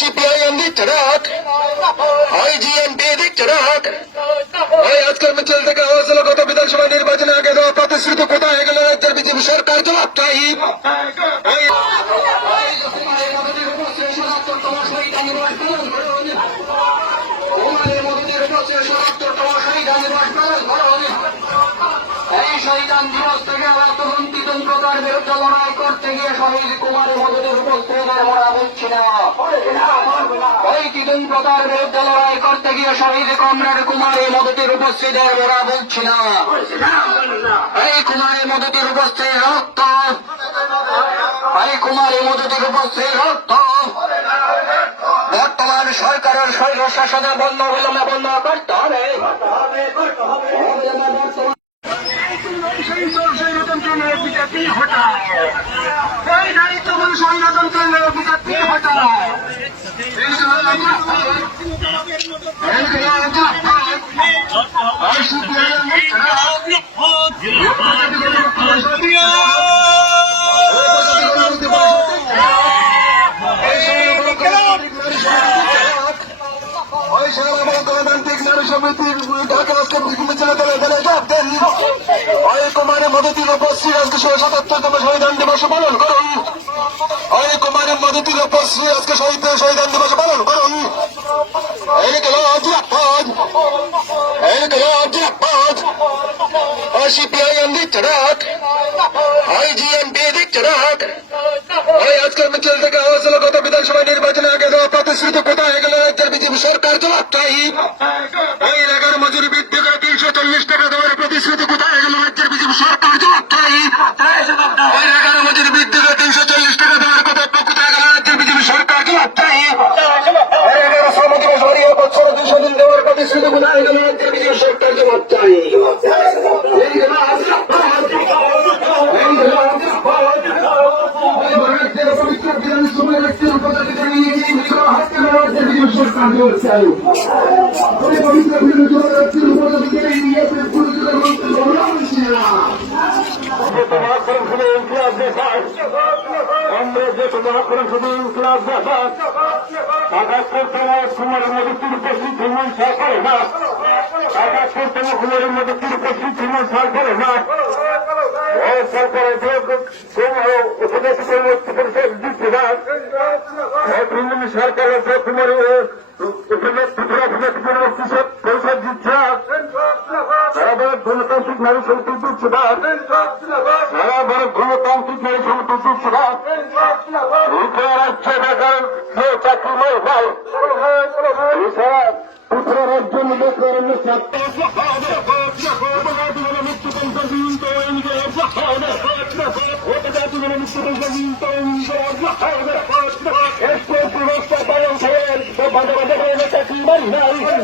CPIM দিচ্ছে ডাক IGMP দিচ্ছে ডাক এই আজকের মিছিল থেকে আওয়াজ হলো গত বিধানসভা নির্বাচনে আগে দেওয়া প্রতিশ্রুতি কোথায় গেল রাজ্যের বিজেপি সরকার জবাব চাই এই শহীদান দিবস বর্তমান বিরুদ্ধে লড়াই করতে গিয়ে শহীদ কুমারের মদতের উপস্থিতের মোড়া বুঝছি না। এই তন্ত্রতার বিরুদ্ধে লড়াই করতে গিয়ে শহীদ কমরেড কুমারের মদতের উপস্থিতের মোড়া বুঝছি না। এই কুমারের মদতের উপস্থিত রক্ত। এই কুমারের মদতের উপস্থিত রক্ত। বর্তমান সরকারের শৈল শাসনে বন্ধ অবিলম্বে বন্ধ করতে হবে। ওই সারা গণতান্ত্রিক নারী সমিতির ঢাকা আজকে মিছিল দলে দলে জবাব দেন। ওই কুমারের মদতির উপস্থিত আজকে সাতাত্তরতম শহীদান দিবস পালন করুন। ওই কুমারের উপস্থিত আজকে শহীদ শহীদান দিবস পালন করুন। জিরাপদ এই গেল জিরাপদ সিপিআইএম দিচ্ছে ডাক। আইজিএমপি দিচ্ছে ডাক। ওই আজকের মিছিল থেকে আওয়াজ গত বিধানসভা নির্বাচনে আগে দেওয়া প্রতিশ্রুতি কোথায় গেল? বিজেপি সরকার তো চাই ওই এলাকার মজুরি বৃদ্ধি করে তিনশো চল্লিশ টাকা দেওয়ার প্রতিশ্রুতি কোথায়? জবাব চাই ওই পবিত্র রাজ্যের পদাধিকারী নিয়ে পুরুষের মধ্যে গৌরব ছিলাম আমরা যে তোমার করে শুধু ইনকলাব দেখাত আঘাত করতে কুমারের মধ্যে উপস্থিত ভ্রমণ সার করে না আঘাত করতে কুমারের মধ্যে না সরকারের না সরকারের সারা ভারত গণতান্ত্রিক দিচ্ছে না উত্তর রাজ্য ঢাকার কেউ চাকরি নয় এছাড়া উত্তর রাজ্য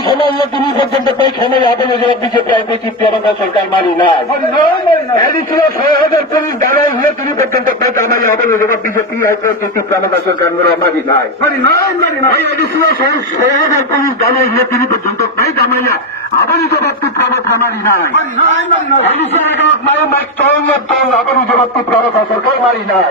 খেলে আমরা তুমি পর্যন্ত পাই সময় আদালত জবাব বিজেপি আয় করছে ক্ষমতা সরকার মানি নাই এদিকে ছয় হাজার পুলিশ দাঁড়াই হলে তুমি পর্যন্ত পাই কামাই আদালত জবাব বিজেপি করছে তুই ক্ষমতা সরকার মানি নাই এই ছয় হাজার পুলিশ দাঁড়াই হলে তুমি পর্যন্ত পাই কামাইয়া আদালত জবাব তুই ক্ষমতা মানি নাই মায়ের মাইক চল চল আদালত জবাব তুই সরকার মারি নাই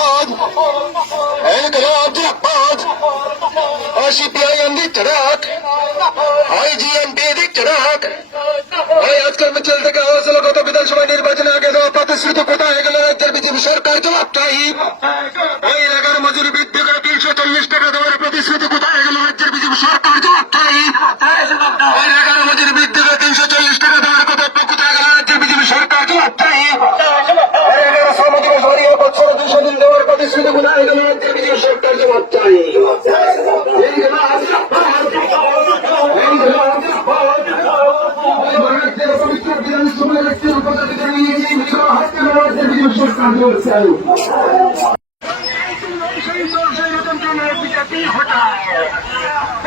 رحمان انقلاب رحمان اي سي بي اي ام ضد راك اي جي এম পি ضد রাখ এই আজকের মিছিল থেকে আওয়াজ হলো, গত বিধানসভা নির্বাচনে আগে দেওয়া প্রতিশ্রুতি কোথায় হয়ে গেল রাজ্যের বিজেপি সরকার জবাব চাই। ওই এলাকার মজুরি বৃদ্ধি করে তিনশো চল্লিশ টাকা দেওয়ার প্রতিশ্রুতি কোথায় হয়ে গেল রাজ্যের বিজেপি সরকার জবাব চাই। ওই এলাকার মজুরি বৃদ্ধি করে তিনশো বিধানসভার একটি উপজাতিকে নিয়ে নিয়ে হাতে রাজ্যের বিজেপি সরকার জবাব চাই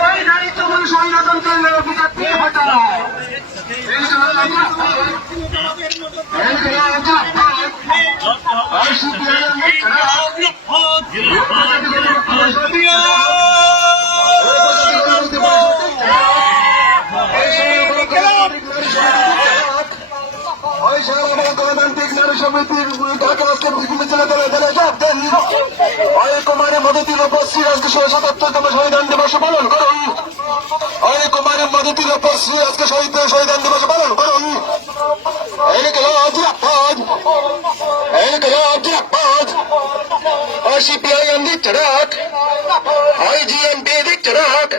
ওই কুমারের মদতির উপস্থিত আজকে সাতাত্তরতম শহীদান দিবস পালন করুন ওই কুমারের মদতির উপস্থিত আজকে শহীদ শহীদান দিবস পালন করুন সিপিআইএম দিচ্ছে রাত ওই জিএমপি দিচ্ছে রাত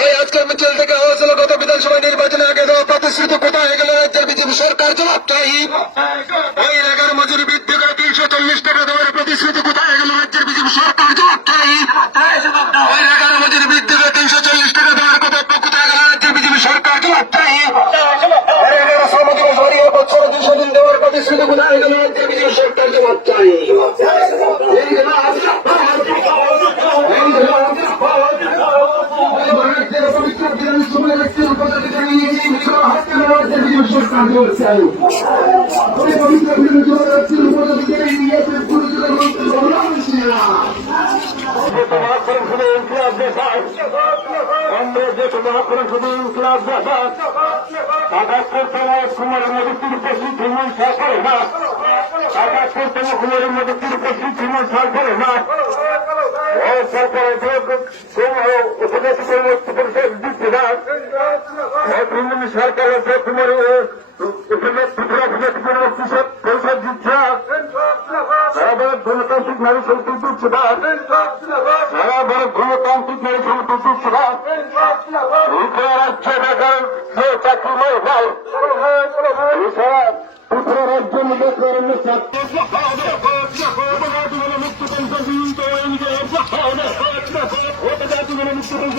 ওই আজকের মিছিল থেকে আওয়াজ হলো গত বিধানসভা নির্বাচনে আগে দেওয়া প্রতিশ্রুতি কোথায় গেল? রাজ্যের বিজেপি সরকার জবাব চাই। ওই এলাকার মজুরি বৃদ্ধি করে তিনশো চল্লিশ টাকা দেওয়ার প্রতিশ্রুতি কোথায় গেল? রাজ্যের বিজেপি সরকার জবাব চাই। ওই এলাকার মজুরি বৃদ্ধি করে তিনশো চল্লিশ টাকা দেওয়ার কথা কোথায় গেল? রাজ্যের বিজেপি সরকার জবাব চাই। দিন দেওয়ার প্রতিশ্রুতি কোথায় গেল রাজ্যের বিজেপি সরকার জবাব চাই। এই গেল এই গেল ভারতের পবিত্র সরকার হয়েছে না কুমারের মধ্যে উপস্থিত হিমন সরকারে না একাত্তরতম কুমারের মধ্যে উপস্থিত হিমন সরকারে না ও সরকারের উপজাতিদের পরিষদ দিচ্ছে না তৃণমূল সরকারের কুমারের পরিষদ সারা ভারত গণতান্ত্রিক নারী সমিতি না ত্রিপুরা রাজ্য বেকার সে চাকরি নয় ভাই এছাড়া ত্রিপুরা রাজ্য বেকার শূন্য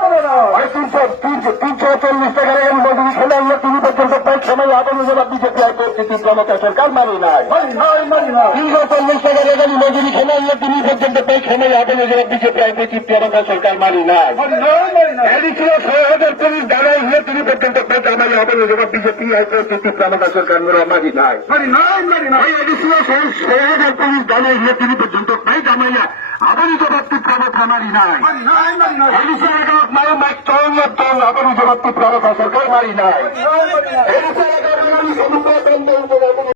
আমাকে তুমি তিনশো তিনশো তিনশো চল্লিশ টাকার এখন মজুরি খেলে আমরা তুমি পর্যন্ত প্রায় সময় আদালত জবাব বিজেপি আর করছে তিনটা সরকার মানি নাই? তিনশো চল্লিশ টাকার এখন মজুরি খেলে আমরা তুমি পর্যন্ত প্রায় সময় আদালত জবাব বিজেপি আর করছে তিনটা সরকার মানি নাই? এদিকে ছয় হাজার পুলিশ দাঁড়াই হয়ে তিনি পর্যন্ত প্রায় আমাদের আদালত জবাব বিজেপি আর করছে তিনটা সরকার মানি নাই? এদিকে ছয় হাজার পুলিশ দাঁড়াই হয়ে তিনি পর্যন্ত প্রায় জামাইয়া আদালত জবাব প্রবত আমারই নাই এদিকে এগারো মায়ের মাইক